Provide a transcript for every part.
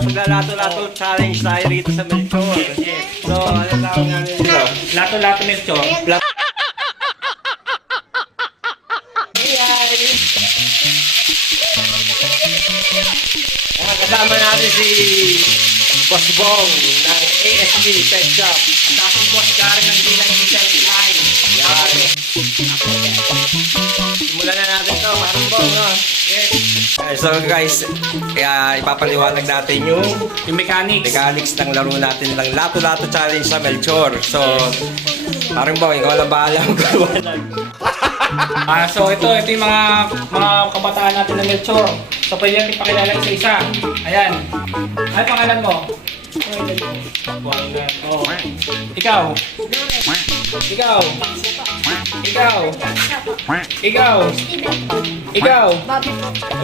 Maglalato-lato challenge tayo rito sa Melchor. So, ano tawag namin dito? Lato-lato Melchor. Plat- kasama natin si Boss Bong ng ASB Pet Shop. Tapos boss Gary ng Bilang Diesel Line. Yan. Simulan na natin to, parang Bong, no? Yes. So guys, kaya ipapaliwanag natin yung Yung mechanics. mechanics ng laro natin ng Lato-Lato Challenge sa Melchor. So, parang Bong, ikaw lang bahala magpaliwanag. Ah, so ito, ito yung mga mga kabataan natin na Melchor. So pwede natin pakilala isa isa. Ayan. Ano pangalan mo? Oh. Ikaw. Ikaw. Ikaw. Ikaw. Ikaw.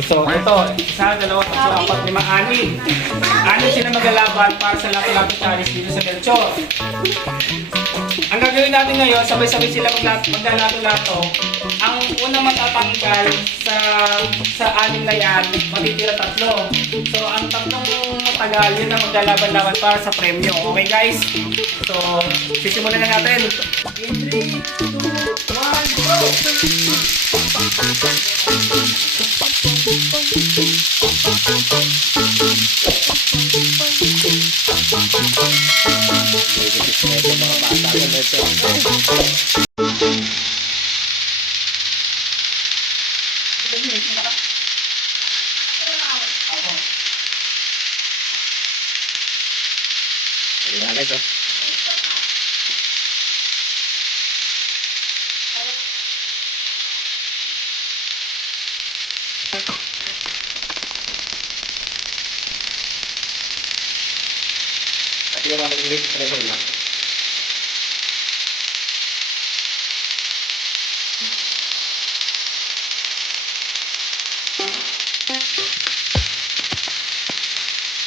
So, ito, isa, dalawa, tatlo, apat, lima, anim. Anim sila maglalaban para sa lato-lato challenge dito sa Melchor. Ang gagawin natin ngayon, sabay-sabay sila magla- maglalato-lato. Ang unang matatanggal sa sa anim na yan, matitira tatlo. So, ang tatlong matagal, yun ang maglalaban-laban para sa premyo. Okay, guys? So, sisimulan na natin. In 3, 2, 1, go!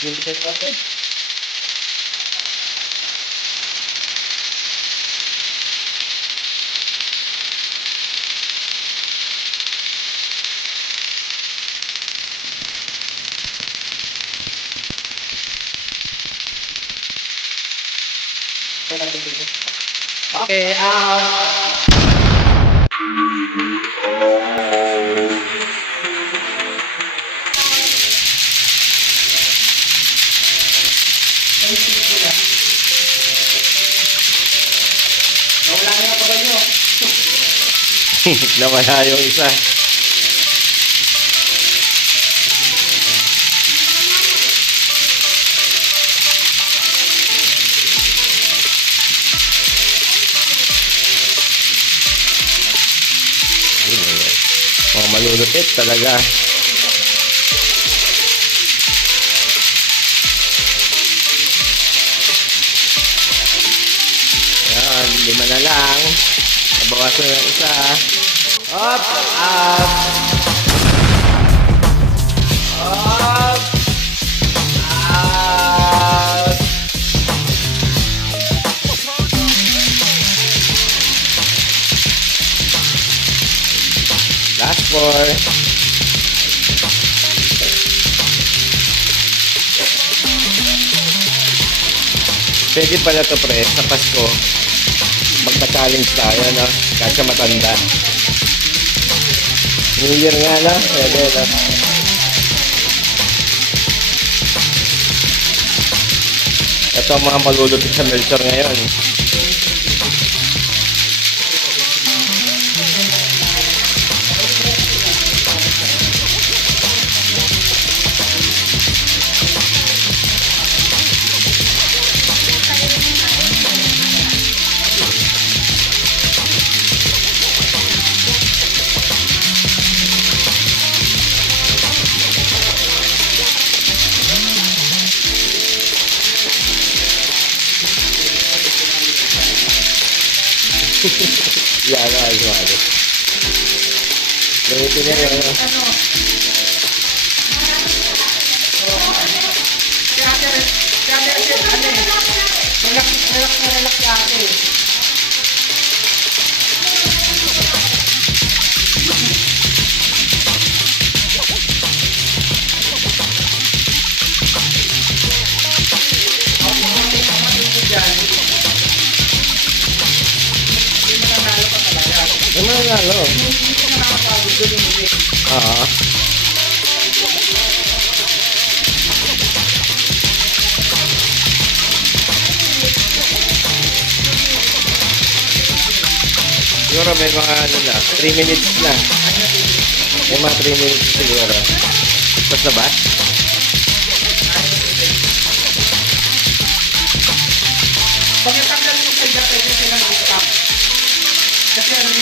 Okay, Nawala yung isa. Mga malulupit talaga. Yan, lima na lang. Nabawasan na yung isa. Up! Up! Up! Up! Last four. Pwede pala to pre, sa Pasko. Magka-challenge tayo, no? Kahit sa matanda. New Year nga, no? Pwede, no? Ito ang mga malulupit sa Melchor ngayon. Yan, ayos, ayos. Ganito na yun. Ano? Relax, relax na relax si ate. Na ano? Oo. Siguro may mga ano na, 3 minutes na. May mga 3 minutes siguro. Basta ba? Pag natanggal mo sa dati, pwede silang i-stop.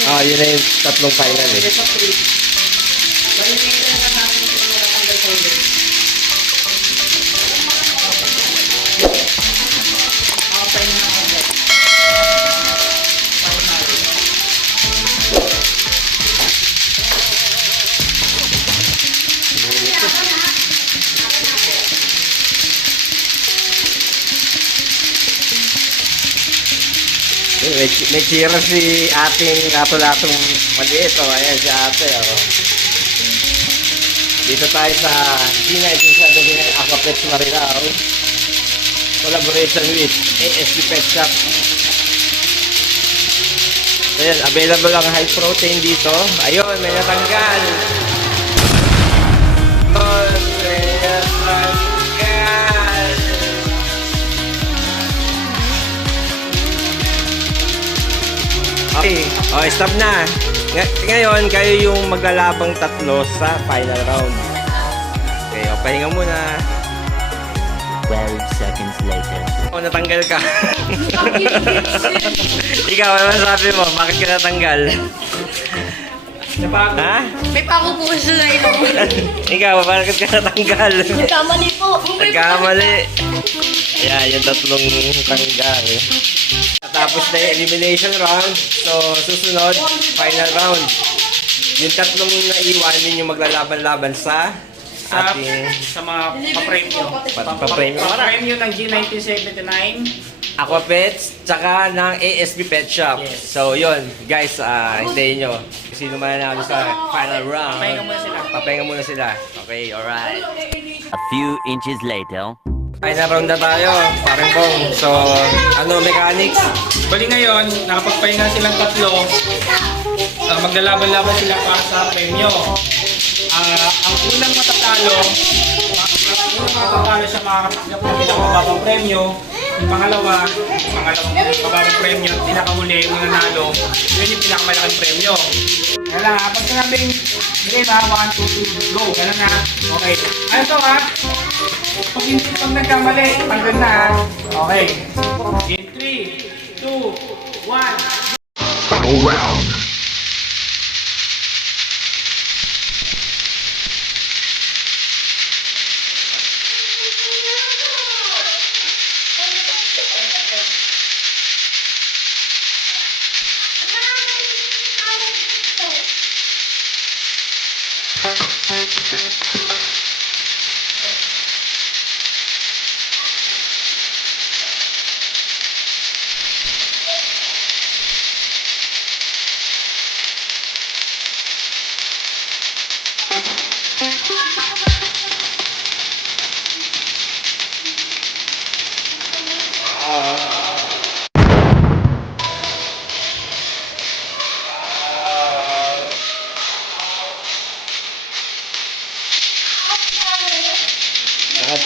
Ah, yun na yung tatlong final eh. It's Cheer si ating lato-latong maliit. Oh, ayan si ate. Oh. Dito tayo sa G1979 Aquapets Marilao. Collaboration with ASP Pet Shop. Ayan, available ang high protein dito. Ayun, may natanggal. Okay, oh, stop na. Ng- ngayon, kayo yung maglalabang tatlo sa final round. Okay, o, pahinga muna. 12 seconds later. O, natanggal ka. Ikaw, ano masabi mo? Bakit ka natanggal? Ha? May pako po sa ilong. Ikaw, bakit ka natanggal? Nagkamali po. Nagkamali. Ayan, yung tatlong tanggal. Tapos na yung elimination round. So, susunod, final round. Yung tatlong naiwan, yung maglalaban-laban sa Sa, ating sa mga pa-premyo. Pa- pa-premyo. Pa-premyo ng G1979. Aquapets, tsaka ng ASB Pet Shop. Yes. So, yun. Guys, ah hintayin nyo. Sino man nanalo sa final round. Papahinga muna sila. Papahinga muna sila. Okay, alright. A few inches later. Final round na tayo. Parang bong. So, ano mechanics? Bali ngayon, nakapagpahinga silang tatlo. Ah, maglalaban-laban sila para sa premyo. Ah, ang unang matatalo, ang unang matatalo siya makakatanggap ng pinakamababang premyo. Yung pangalawa, pangalawang mababang premyo. At pinakahuli, yung nanalo, yun yung pinakamalaking premyo. Kaya lang, ha, pag sinabing, game ha, 1, 2, 3, go. Ganun na. Okay. Ano to ha? Pag, hindi- pag nagkamali, tanggal na. Okay. In 3, 2, 1.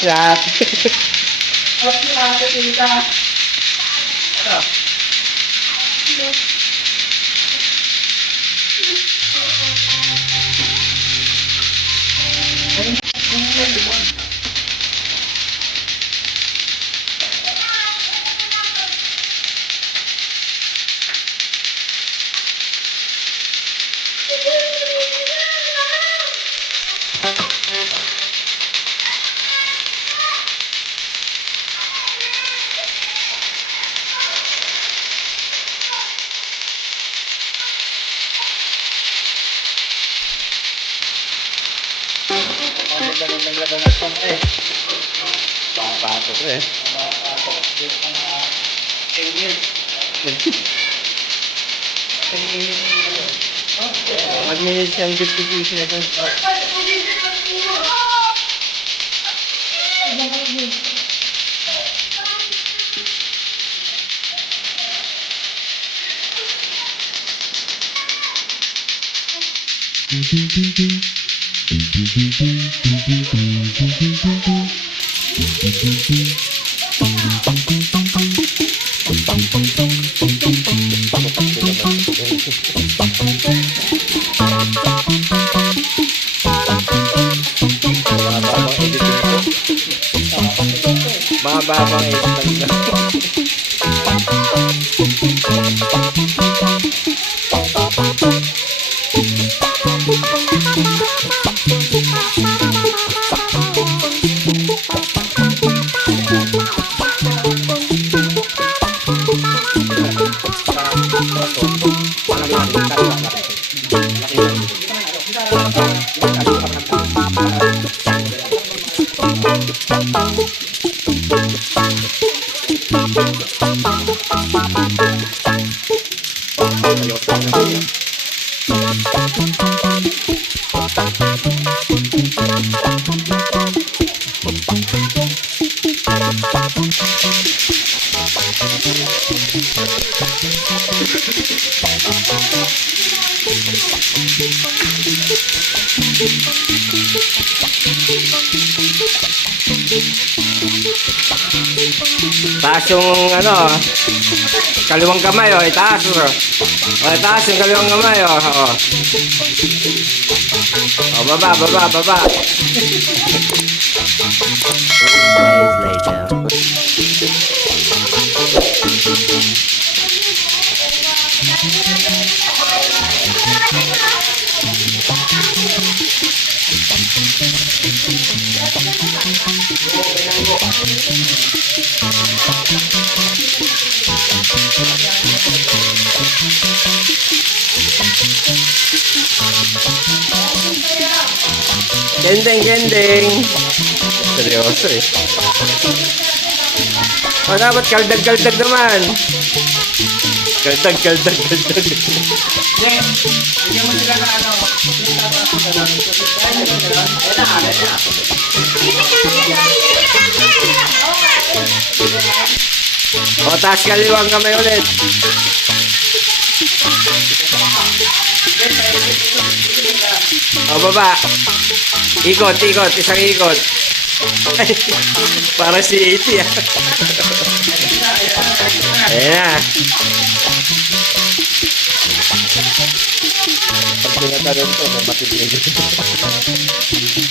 Nakachat. Happy ate, tita. Ano? Pato ko eh. Mag-minute siyang 50 seconds. Mahabang editing ko. Mahabang editing Taas yung ano, kaliwang kamay oh, itaas oh. Oh, itaas yung kaliwang kamay oh. Oh, oh baba, baba, baba. Kending, kending. Seryoso eh. Oh, dapat kaldag-kaldag naman. Kaldag, kaldag, kaldag. Jen, bigyan mo sila ng ano. Ko na lang. Kaya nyo ba yun? Ayan na, ayan na. O, taas kaliwang kamay ulit. O, baba. Ikot, ikot. Isang ikot. Para si 80 ah. Ayan na. Pag tinatalon to, matitigil. Ayan na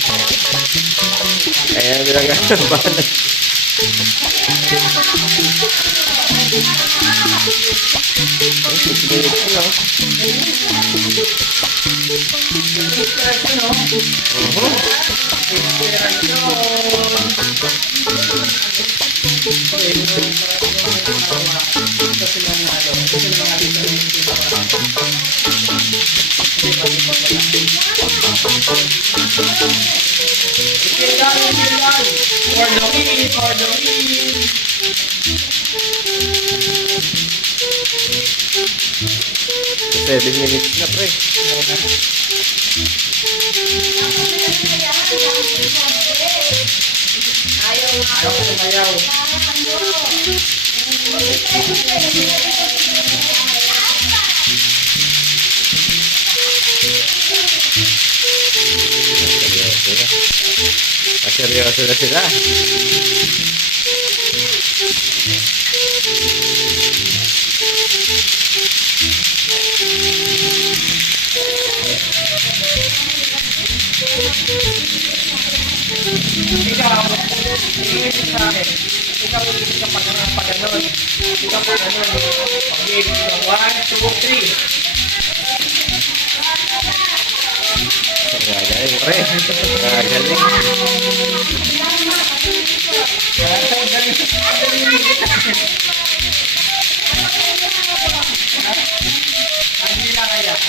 talaga. Bahala. Ay, six For the win, for the win. Seven minutes na pre. Ayaw ko sumayaw. Seryoso na sila. Ikaw, mo sa akin. Ikaw, hindi ka pag pag ganun. Ikaw pag ganun. Okay, one, two, three. Gagaling pre. Gagaling.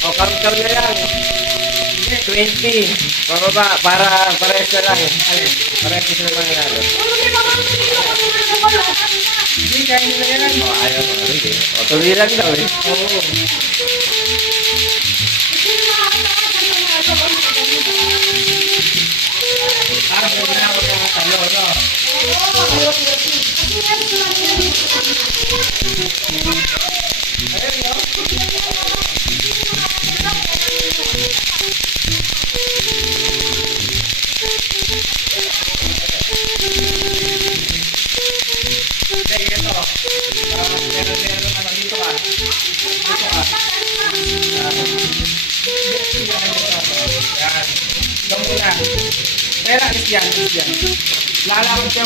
O, countdown na lang. 20. Pababa, para parehas na lang. Parehas na lang nanalo. Hindi, kaya nila yan. O, ayaw. O, tuloy lang daw eh. Oo.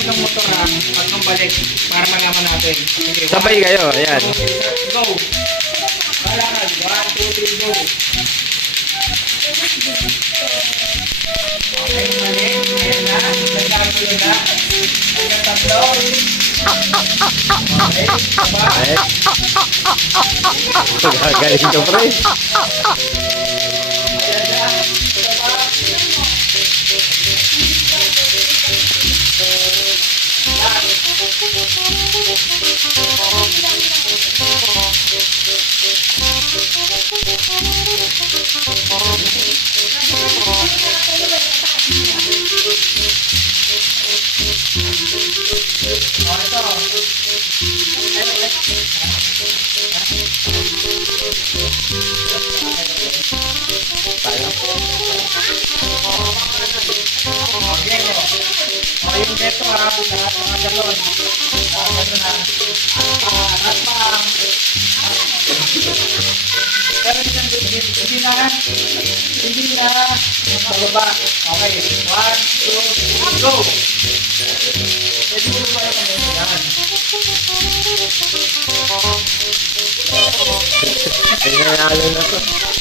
Lalakot kayo ng motor ha, at nung balik, para malaman natin. One, Sabay kayo. Ayan. go! Lalakad, one, two, three, go! Okay, mali. Ayan na, nagkakagulo na. Hanggang tatlo. Okay, baba. Eh. Gagaling ka, pre. Oh, galon. Ah, ganun na. Ah, at pa. Pero hindi, hindi, hindi na. Hindi na. Pababa. Okay. One, two, three, go! Pwede mo ba yung yan? Ay, nanalo na to.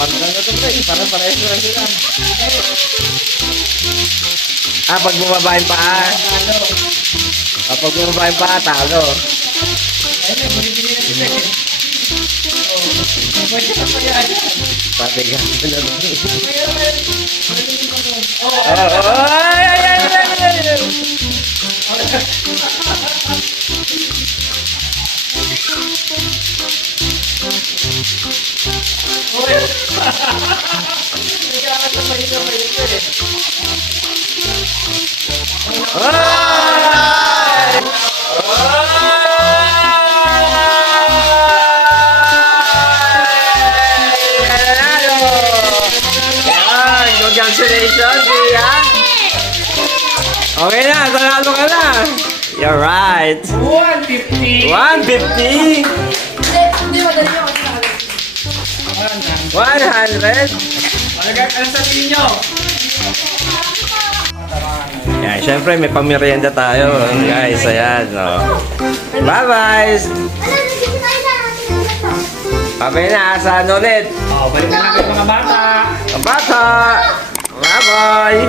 Nakanta na to, pre. Parang parehas na lang sila. Ah, pag bumaba yung paa. Talo. Ah, pag bumaba yung paa, talo. Ayun na, bumibili na sila eh. Oh, pwede na pa yan. Sabi ka. Mayroon, mayroon. Mayroon yung ano. Oh, Oh, ay, ay, ay, ay, ay, ay. Uy! Congratulations, kuya! Okay na, nanalo ka na! You're right! 150! 150! Hindi, madali ako sinabi. 100! Ano ga- ano sabihin nyo? Yan, syempre may pamerienda tayo, guys. Ayan, no. Bye-bye! Bye-bye na, saan ulit? Oh, balik na kayo mga bata! Ang Bata! Bye-bye.